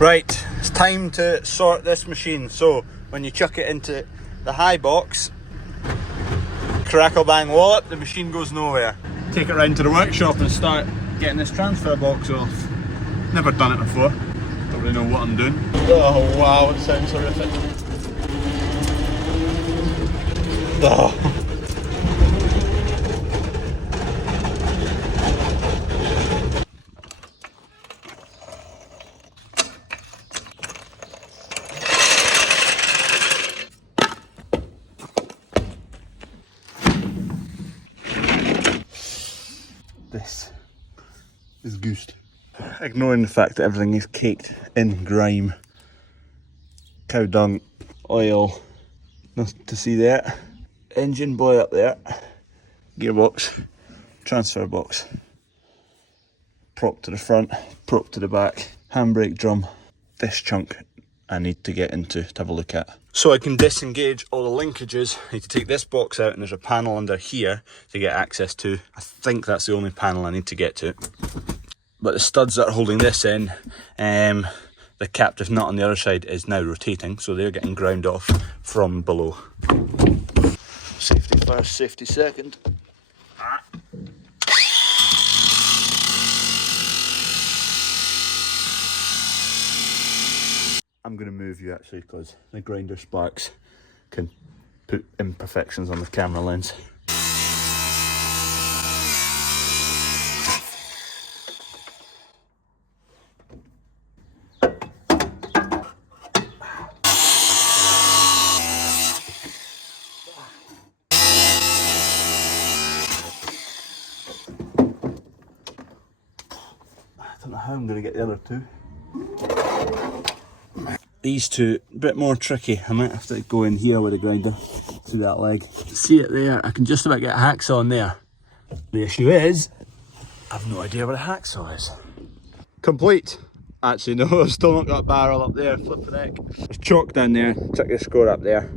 Right, it's time to sort this machine. So when you chuck it into the high box, crackle bang wallop, the machine goes nowhere. Take it round to the workshop and start getting this transfer box off. Never done it before, don't really know what I'm doing. Oh wow, it sounds horrific. Oh. This is goosed. Ignoring the fact that everything is caked in grime, cow dung, oil, nothing to see there. Engine boy up there, gearbox, transfer box, prop to the front, prop to the back, handbrake drum. This chunk I need to get into to have a look at. So I can disengage all the linkages, I need to take this box out, and there's a panel under here to get access to. I think that's the only panel I need to get to. But the studs that are holding this in, the captive nut on the other side is now rotating, so they're getting ground off from below. Safety first, safety second. I'm going to move you actually because the grinder sparks can put imperfections on the camera lens. I don't know how I'm going to get the other two. These two, a bit more tricky. I might have to go in here with a grinder through that leg. See it there? I can just about get a hacksaw on there. The issue is, I've no idea where a hacksaw is. Complete. Actually, no, I've still not got a barrel up there. Flipping heck. There's chalk down there. Chuck your score up there.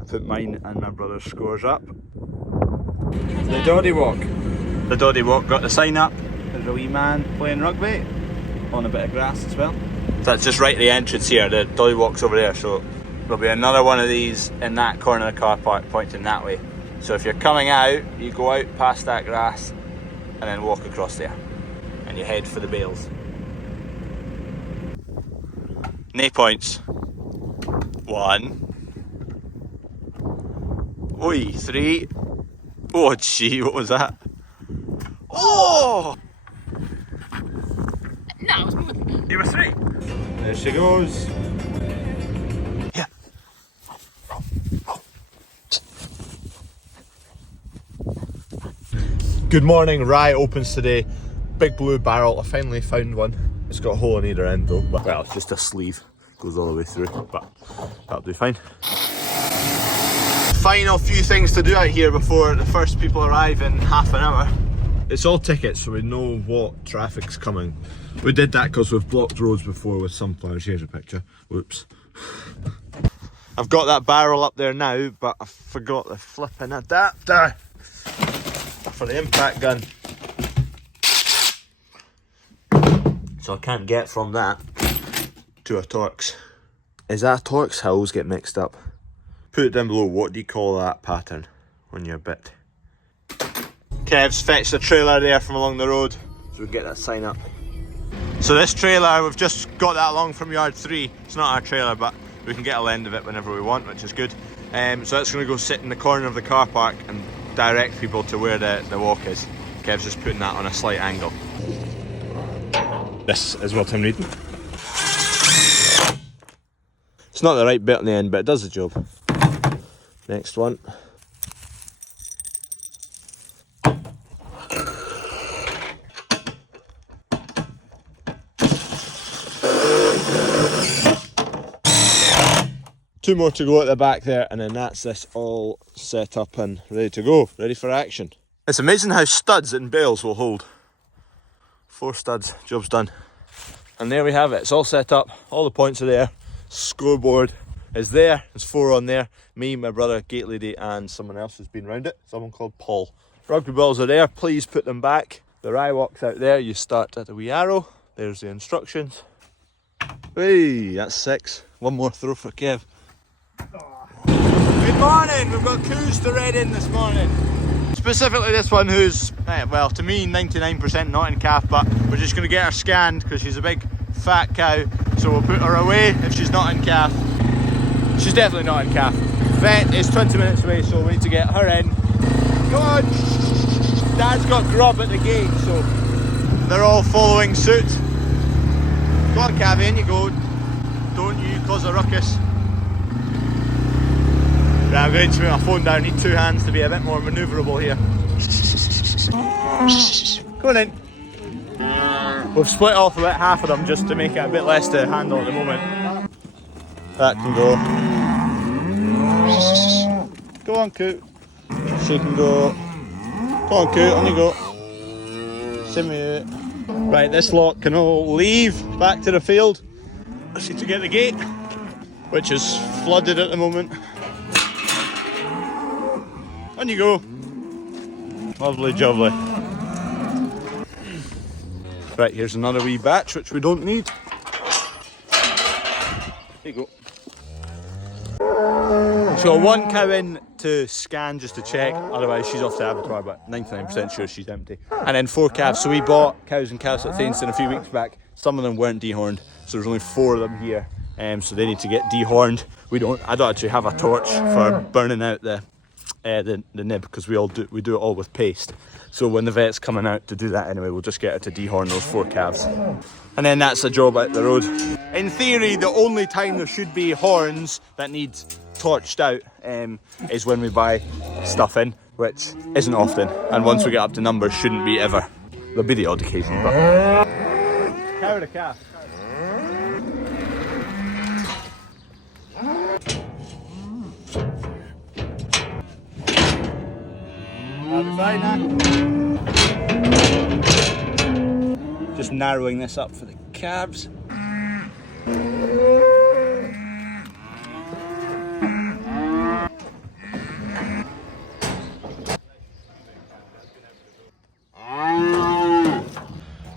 I put mine and my brother's scores up. The Doddy Walk. The Doddy Walk got the sign up. There's a wee man playing rugby on a bit of grass as well. That's just right at the entrance here. The Doddy Walk's over there, so there'll be another one of these in that corner of the car park pointing that way. So if you're coming out, you go out past that grass and then walk across there and you head for the bales. Nay points. 1. Oi, 3. Oh gee, what was that? Oh! No, you were 3. There she goes. Yeah. Good morning, Rye opens today. Big blue barrel, I finally found one. It's got a hole on either end though, but well, it's just a sleeve. Goes all the way through, but that'll do fine. Final few things to do out here before the first people arrive in half an hour. It's all tickets, so we know what traffic's coming. We did that because we've blocked roads before with sunflowers. Here's a picture. Whoops. I've got that barrel up there now, but I forgot the flipping adapter for the impact gun. So I can't get from that to a Torx. Is that a Torx? I always get mixed up. Put it down below, what do you call that pattern when you're bit? Kev's fetched the trailer there from along the road, so we can get that sign up. So this trailer, we've just got that along from yard 3. It's not our trailer, but we can get a lend of it whenever we want, which is good. So that's going to go sit in the corner of the car park and direct people to where the walk is. Kev's just putting that on a slight angle. This is what I'm needing. It's not the right bit on the end, but it does the job. Next one. Two more to go at the back there, and then that's this all set up and ready to go, ready for action. It's amazing how studs and bales will hold. 4 studs, job's done. And there we have it, it's all set up, all the points are there, scoreboard is there, there's 4 on there, me, my brother, gate lady, and someone else who's been round it, someone called Paul. Rugby balls are there, please put them back. The Rye walk's out there, you start at the wee arrow, there's the instructions. Hey, that's 6. One more throw for Kev. Good morning, we've got coos to red in this morning. Specifically this one who's, well, to me 99% not in calf, but we're just going to get her scanned because she's a big fat cow, so we'll put her away if she's not in calf. She's definitely not in calf. Vet is 20 minutes away, so we need to get her in. Come on! Dad's got grub at the gate, so they're all following suit. Go on, Cavi, in you go. Don't you cause a ruckus. Right, I'm going to put my phone down. I need 2 hands to be a bit more manoeuvrable here. Go on in. We've split off about half of them just to make it a bit less to handle at the moment. That can go. Go on, Coot. She can go. Go on, Coot, on you go. Simulate. Right, this lot can all leave back to the field. I need to get the gate, which is flooded at the moment. On you go. Lovely jubbly. Right, here's another wee batch which we don't need. There you go. So 1 cow in to scan just to check, otherwise she's off the abattoir, but 99% sure she's empty. And then 4 calves. So we bought cows and calves at Thainston a few weeks back. Some of them weren't dehorned, so there's only 4 of them here. So they need to get dehorned. I don't actually have a torch for burning out the nib, because we do it all with paste. So when the vet's coming out to do that anyway, we'll just get her to dehorn those 4 calves. And then that's a job out the road. In theory, the only time there should be horns that need torched out is when we buy stuff in, which isn't often. And once we get up to numbers, shouldn't be ever. There'll be the odd occasion, but... Cow to calf. Just narrowing this up for the calves.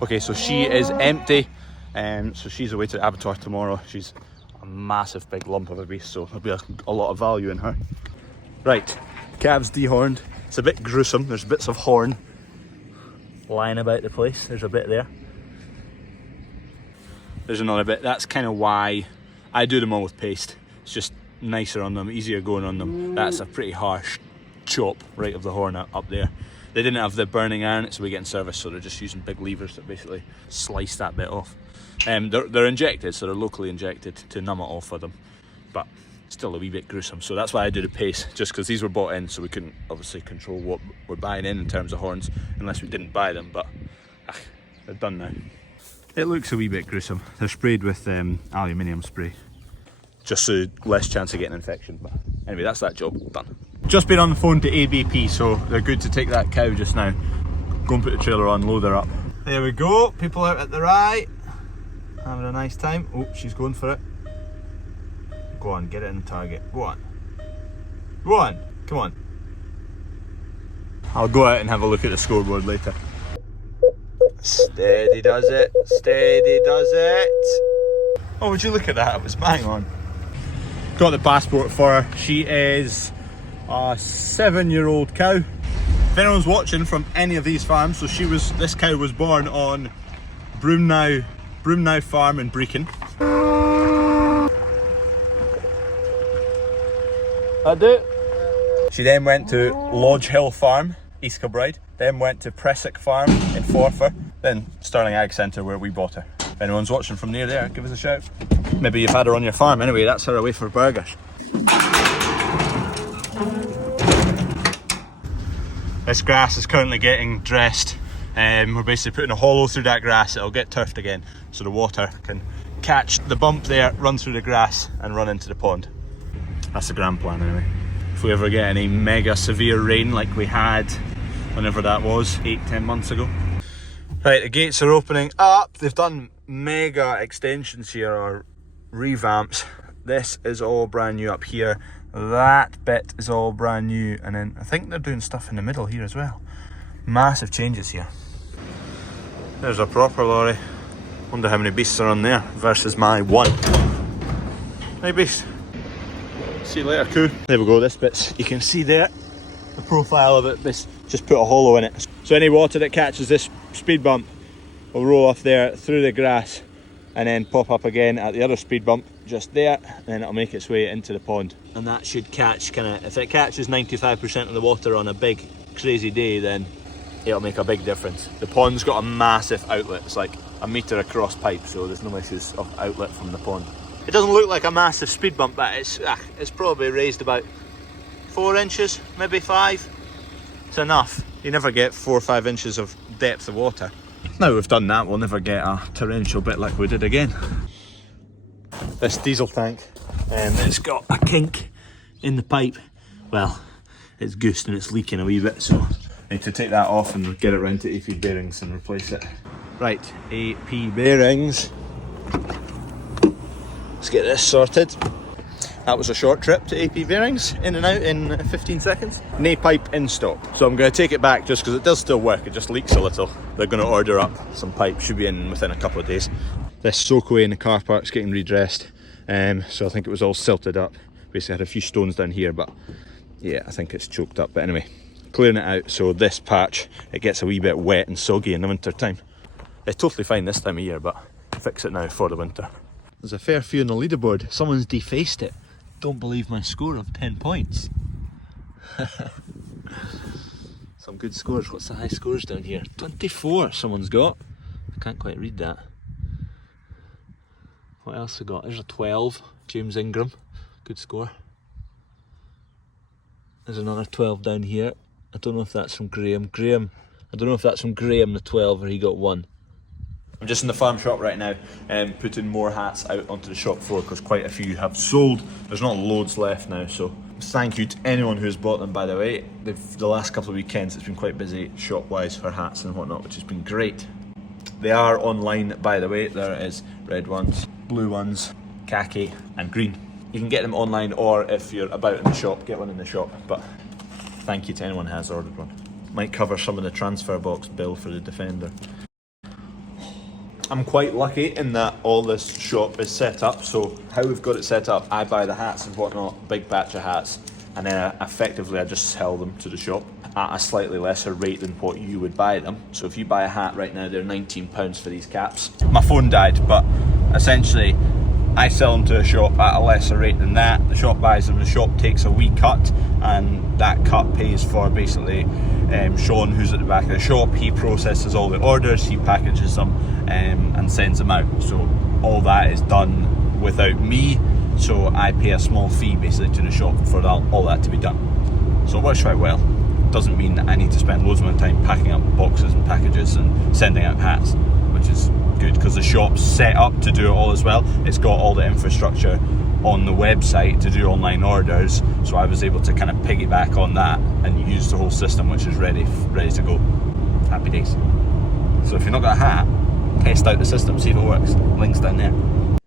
Okay, so she is empty, so she's away to the abattoir tomorrow. She's a massive big lump of a beast, so there'll be a lot of value in her. Right, calves dehorned. It's a bit gruesome. There's bits of horn lying about the place. There's a bit there. There's another bit. That's kind of why I do them all with paste. It's just nicer on them, easier going on them. That's a pretty harsh chop right of the horn up there. They didn't have the burning iron, so we get in service, so they're just using big levers to basically slice that bit off. They're injected, so they're locally injected to numb it off for them, but still a wee bit gruesome. So that's why I do the paste, just because these were bought in, so we couldn't obviously control what we're buying in terms of horns unless we didn't buy them, but they're done now. It looks a wee bit gruesome. They're sprayed with aluminium spray, just so less chance of getting infection. But anyway, that's that job done. Just been on the phone to ABP, so they're good to take that cow just now. Go and put the trailer on, load her up. There we go, people out at the right, having a nice time. Oh, she's going for it. Go on, get it in the target. Go on. Go on, come on. I'll go out and have a look at the scoreboard later. Steady does it, steady does it. Oh, would you look at that, it was bang on. Got the passport for her. She is a 7-year-old cow. If anyone's watching from any of these farms, so this cow was born on Broomnow Farm in Brecon. That do? She then went to Lodge Hill Farm, East Kilbride, then went to Pressick Farm in Forfar, then Stirling Ag Centre where we bought her. If anyone's watching from near there, give us a shout. Maybe you've had her on your farm. Anyway, that's her away for burgers. This grass is currently getting dressed. We're basically putting a hollow through that grass. It'll get turfed again, so the water can catch the bump there, run through the grass and run into the pond. That's the grand plan anyway. If we ever get any mega severe rain like we had whenever that was, 8-10 months ago. Right, the gates are opening up. They've done mega extensions here, or revamps. This is all brand new up here. That bit is all brand new, and then I think they're doing stuff in the middle here as well. Massive changes here. There's a proper lorry. Wonder how many beasts are on there versus my one. Hey beast. See you later, coo. There we go, this bit's, you can see there, the profile of it, this just put a hollow in it. So any water that catches this speed bump will roll off there through the grass and then pop up again at the other speed bump just there, and then it'll make its way into the pond. And that should catch if it catches 95% of the water on a big crazy day, then it'll make a big difference. The pond's got a massive outlet, it's like a metre across pipe, so there's no issues of outlet from the pond. It doesn't look like a massive speed bump, but it's probably raised about 4 inches, maybe 5. It's enough. You never get 4 or 5 inches of depth of water. Now we've done that, we'll never get a torrential bit like we did again. This diesel tank, it's got a kink in the pipe. Well, it's goosed and it's leaking a wee bit, so I need to take that off and get it round to AP bearings and replace it. Right, AP bearings. Let's get this sorted. That was a short trip to AP bearings, in and out in 15 seconds. No pipe in stock, so I'm going to take it back just because it does still work, it just leaks a little. They're going to order up some pipe, should be in within a couple of days. This soakaway in the car park's getting redressed, so I think it was all silted up. Basically had a few stones down here, but yeah, I think it's choked up. But anyway, clearing it out, so this patch, it gets a wee bit wet and soggy in the winter time. It's totally fine this time of year, but fix it now for the winter. There's a fair few on the leaderboard. Someone's defaced it. Don't believe my score of 10 points. Some good scores. What's the high scores down here? 24 someone's got. I can't quite read that. What else we got? There's a 12. James Ingram. Good score. There's another 12 down here. I don't know if that's from Graham. I don't know if that's from Graham, the 12, or he got 1. I'm just in the farm shop right now and putting more hats out onto the shop floor because quite a few have sold. There's not loads left now, so thank you to anyone who's bought them, by the way. The last couple of weekends it's been quite busy shop-wise for hats and whatnot, which has been great. They are online, by the way. There is red ones, blue ones, khaki and green. You can get them online, or if you're about in the shop, get one in the shop. But thank you to anyone who has ordered one. Might cover some of the transfer box bill for the Defender. I'm quite lucky in that all this shop is set up, so how we've got it set up, I buy the hats and whatnot, big batch of hats, and then effectively I just sell them to the shop at a slightly lesser rate than what you would buy them. So if you buy a hat right now, they're £19 for these caps. My phone died, but essentially I sell them to a shop at a lesser rate than that. The shop buys them, the shop takes a wee cut, and that cut pays for basically Sean, who's at the back of the shop. He processes all the orders, he packages them and sends them out. So all that is done without me, so I pay a small fee basically to the shop for all that to be done. So it works quite well. Doesn't mean that I need to spend loads of my time packing up boxes and packages and sending out hats, which is good because the shop's set up to do it all as well. It's got all the infrastructure on the website to do online orders, so I was able to kind of piggyback on that and use the whole system, which is ready to go. Happy days. So if you've not got a hat, test out the system, see if it works. Link's down there.